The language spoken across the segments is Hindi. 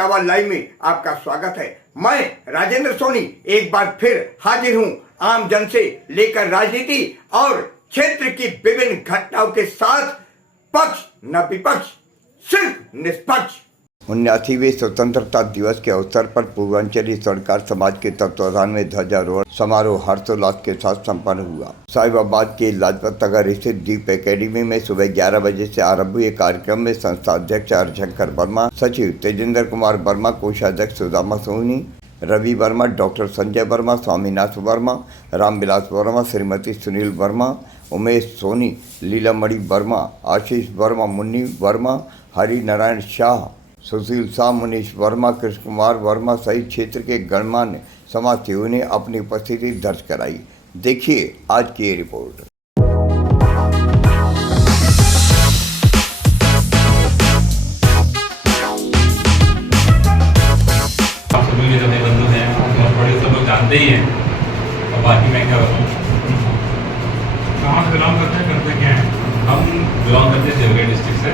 प्रगटावा लाइव में आपका स्वागत है। मैं राजेंद्र सोनी एक बार फिर हाजिर हूं आम जन से लेकर राजनीति और क्षेत्र की विभिन्न घटनाओं के साथ, पक्ष न विपक्ष, सिर्फ निष्पक्ष। 79वें स्वतंत्रता दिवस के अवसर पर पूर्वांचली स्वर्णकार समाज के तत्वाधान में ध्वजारोहण समारोह हर्षोल्लास के साथ संपन्न हुआ। साहिबाबाद के लाजपत नगर स्थित दीप एकेडमी में सुबह 11 बजे से आरंभ हुए कार्यक्रम में संस्था अध्यक्ष हरशंकर वर्मा, सचिव तेजेंद्र कुमार वर्मा, कोषाध्यक्ष सुदामा सोनी, रवि वर्मा, डॉक्टर संजय वर्मा, स्वामीनाथ वर्मा, रामविलास वर्मा, श्रीमती सुनील वर्मा, उमेश सोनी, लीलामणि वर्मा, आशीष वर्मा, मुन्नी वर्मा, हरि नारायण शाह, सुशील शाह, मुनीश वर्मा, कृष्ण कुमार वर्मा सहित क्षेत्र के गणमान्य समाजसेवियों ने अपनी उपस्थिति दर्ज कराई। देखिए आज की ये रिपोर्ट। सभी के अपने बंधु हैं और बड़े सब लोग जानते ही हैं, और बाकी मैं क्या बताऊँ। कहाँ से बिलोंग करते हैं, करते क्या हैं? हम बिलोंग करते हैं देवगढ़ डिस्ट्रिक्ट से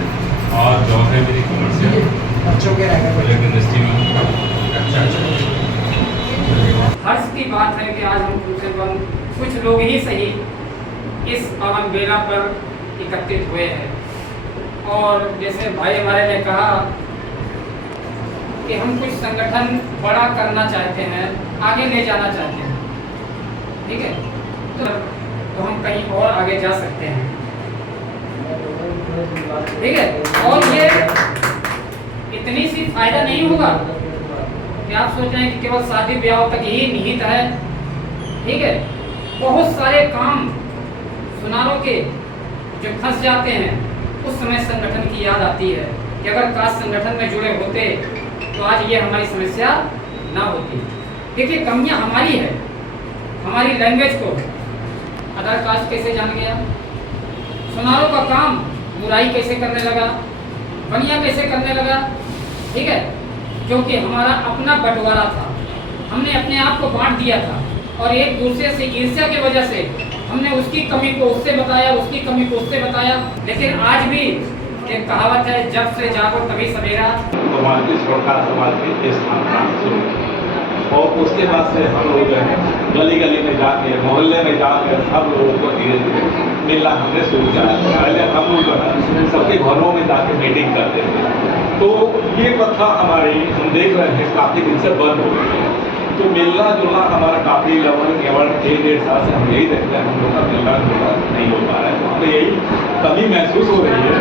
और जॉब है मेरी कमर्शियल प्रोजेक्ट इंडस्ट्री में। हर्ष की बात है कि आज हम कम से कम कुछ लोग ही सही इस अमन बेला पर एकत्रित हुए हैं। और जैसे भाई हमारे ने कहा कि हम कुछ संगठन बड़ा करना चाहते हैं, आगे ले जाना चाहते हैं, ठीक है, तो हम कहीं और आगे जा सकते हैं, ठीक है। और ये इतनी सी फायदा नहीं होगा कि आप सोच रहे हैं कि केवल शादी ब्याह तक ही निहित है, ठीक है। बहुत सारे काम सुनारों के जो फंस जाते हैं, उस समय संगठन की याद आती है कि अगर कास्ट संगठन में जुड़े होते तो आज ये हमारी समस्या ना होती। देखिए कमियां हमारी है, हमारी लैंग्वेज को अदर कास्ट कैसे जान गया, सुनारों का काम बुराई कैसे करने लगा, बनिया कैसे करने लगा, ठीक है, क्योंकि हमारा अपना बंटवारा था, हमने अपने आप को बांट दिया था और एक दूसरे से ईर्ष्या की वजह से हमने उसकी कमी को उससे बताया, उसकी कमी को उससे बताया। लेकिन आज भी एक कहावत है, जब से जागो तभी सवेरा। समाज की स्वर्णकार समाज के स्थान शुरू और उसके बाद से हम लोग जो है गली गली में जाके, मोहल्ले में जाकर सब लोगों को धीरे धीरे मिलना हमने शुरू किया। पहले हम लोग जो है सबके घरों में जाके मीटिंग करते थे, तो ये प्रथा हमारी हम देख रहे हैं काफ़ी दिन से बंद हो गई है। तो मिलना जुलना हमारा काफ़ी लगभग केवल 1-1.5 साल से हम यही देखते हैं, हम लोग का मिलना जुलना नहीं हो पा रहा है। तो हमें यही कमी महसूस हो रही है,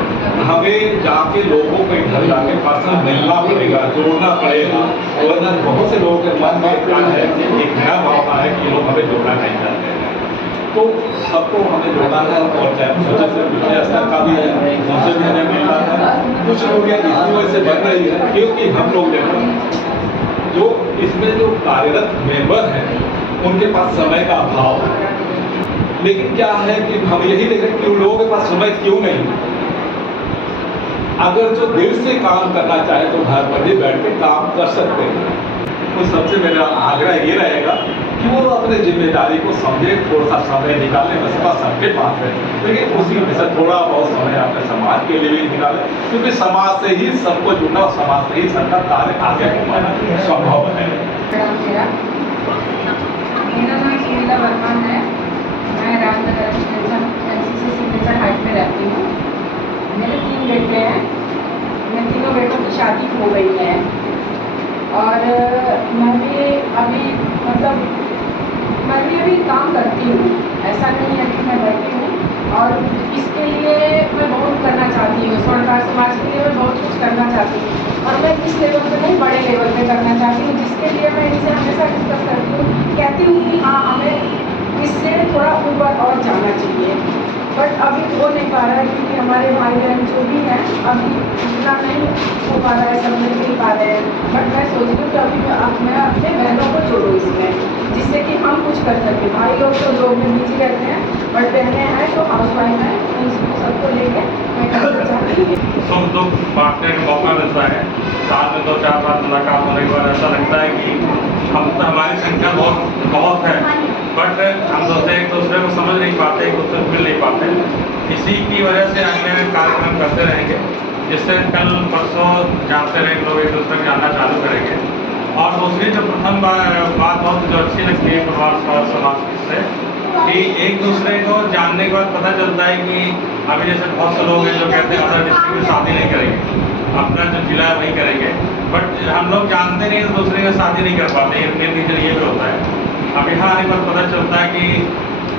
हमें जाके लोगों के घर जाके पर्सनल मिलना पड़ेगा, जोड़ना पड़ेगा। वरना बहुत से लोगों के मन में क्या है, एक नया भावना है कि लोग हमें जोड़ना नहीं चाहते हैं। तो सबको हमें जोड़ना है और सोचा से विषय स्तर का भी है, उनसे भी हमें मिलना है। कुछ लोग इसी वजह से बन रही है क्योंकि हम लोग जो इसमें जो कार्यरत मेंबर हैं उनके पास समय का अभाव है। लेकिन क्या है कि हम यही देख रहे हैं कि उन लोगों के पास समय क्यों नहीं। अगर जो दिल से काम करना चाहे तो घर पर ही बैठ के काम कर सकते हैं। तो सबसे मेरा आग्रह ये रहेगा कि वो अपने जिम्मेदारी को समझे, थोड़ा सा समय निकालें, बसपा सबके पास है, लेकिन उसी में से थोड़ा बहुत समय अपने समाज के लिए भी निकालें, क्योंकि समाज से ही सबको जुड़ना और समाज से ही सबका कार्य आगे हो पाना संभव है। मेरा नाम सुनीला वर्मा है, मैं रामनगर एनसीसी सिग्नेचर हाइट में रहती हूँ। मेरे 3 बेटे हैं, मेरे तीनों बेटों की शादी हो गई है और मैं भी अभी काम करती हूँ, ऐसा नहीं है कि मैं बैठी हूँ। और इसके लिए मैं बहुत करना चाहती हूँ, स्वर्णकार समाज के लिए मैं बहुत कुछ करना चाहती हूँ और मैं इस लेवल पे नहीं, बड़े लेवल पे करना चाहती हूँ, जिसके लिए मैं इनसे हमेशा डिस्कस करती हूँ, कहती हूँ कि हाँ हमें इससे थोड़ा ऊपर और जाना चाहिए। बट अभी हो नहीं पा रहा है क्योंकि हमारे भाई बहन जो भी हैं अभी इतना नहीं हो पा रहा है, समझ नहीं पा रहे हैं। बट मैं सोच रही हूँ कि अभी मैं अपने बहनों को जोड़ूँ इसमें, जिससे कि हम कुछ कर सकें। भाई लोग तो जॉब में बिजी रहते हैं, बट बहनें हैं जो हाउसवाइफ हैं, उन सबको लेके मैं करना चाहती हूँ। सुख दुख बांटने का मौका मिलता है, साल में 2-4 बार मुलाकात होने के बाद ऐसा लगता है कि हमारी संख्या बहुत है, बट हम एक दूसरे को समझ नहीं पाते, एक दूसरे को मिल नहीं पाते। इसी की वजह से अन्य कार्यक्रम करते रहेंगे जिससे कल परसों जानते रहे लोग एक दूसरे को जानना चालू करेंगे। और दूसरी जो प्रथम बात बहुत जो अच्छी लगती है परिवार समाज से कि एक दूसरे को जानने के बाद पता चलता है कि अभी जैसे बहुत से लोग हैं जो कहते हैं अदर डिस्ट्रिक्ट में शादी नहीं करेंगे, अपना जो जिला है वही करेंगे, बट हम लोग जानते नहीं तो दूसरे का शादी नहीं कर पाते। मेन रीजन ये भी होता है। अब यहाँ आने पर पता चलता है कि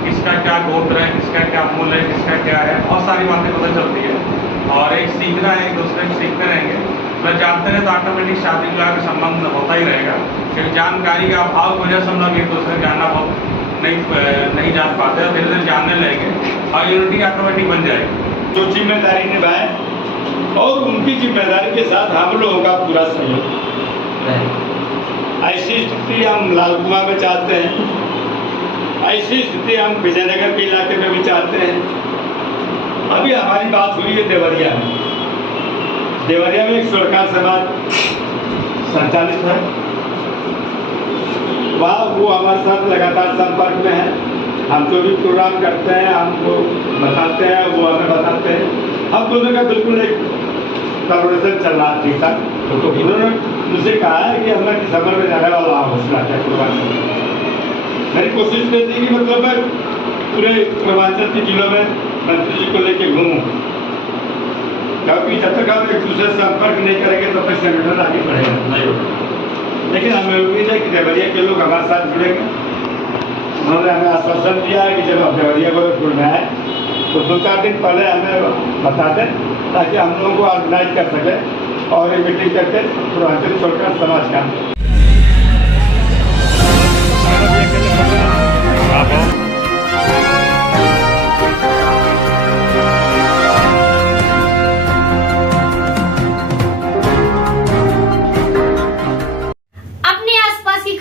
किसका क्या गोत्र है, किसका क्या मूल है, किसका क्या है, बहुत सारी बातें पता चलती है और एक सीखना है, एक दूसरे को सीखते रहेंगे। मैं जानते रहे तो ऑटोमेटिक शादी विवाह का संबंध होता ही रहेगा, क्योंकि जानकारी का अभाव की वजह से हम लोग एक दूसरे को जानना बहुत नहीं जान पाते और धीरे धीरे जानने लगेंगे और यूनिटी ऑटोमेटिक बन जाएगी। जो जिम्मेदारी निभाएं और उनकी जिम्मेदारी के साथ हम लोगों का पूरा सहयोग। ऐसी स्थिति हम लालकुआ में चाहते हैं, ऐसी स्थिति हम विजयनगर के इलाके में भी चाहते हैं। अभी हमारी बात हुई है देवरिया में। देवरिया में एक स्वर्णकार समाज संचालित है, वहाँ वो हमारे साथ लगातार संपर्क में है। हम जो भी प्रोग्राम करते हैं हमको बताते हैं, वो हमें बताते हैं। हम दोनों का बिल्कुल एक कन्वर्सेशन चल रहा ठीक था। तो उन्होंने मुझसे कहा है कि हमें दिसंबर में जाने वाला हौसला है प्रोग्राम। मेरी कोशिश रहती है कि मतलब मैं पूरे पूर्वांचल के जिलों में मंत्री जी को लेके घूमूँ, क्योंकि जब तक हम एक दूसरे से संपर्क नहीं करेंगे तब तक संगठन आगे बढ़ेगा नहीं होगा। लेकिन हमें उम्मीद है कि देवरिया के लोग हमारे साथ जुड़ेंगे। उन्होंने हमें आश्वासन दिया है कि जब आप देवरिया को में आए तो 2-4 दिन पहले हमें बता दें ताकि हम लोगों को ऑर्गेनाइज कर सकें और एक मीटिंग करके पूर्वांचल स्वर्णकार समाज का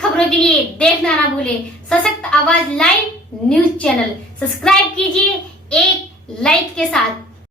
खबरों के लिए देखना ना भूले सशक्त आवाज लाइव न्यूज चैनल। सब्सक्राइब कीजिए एक लाइक के साथ।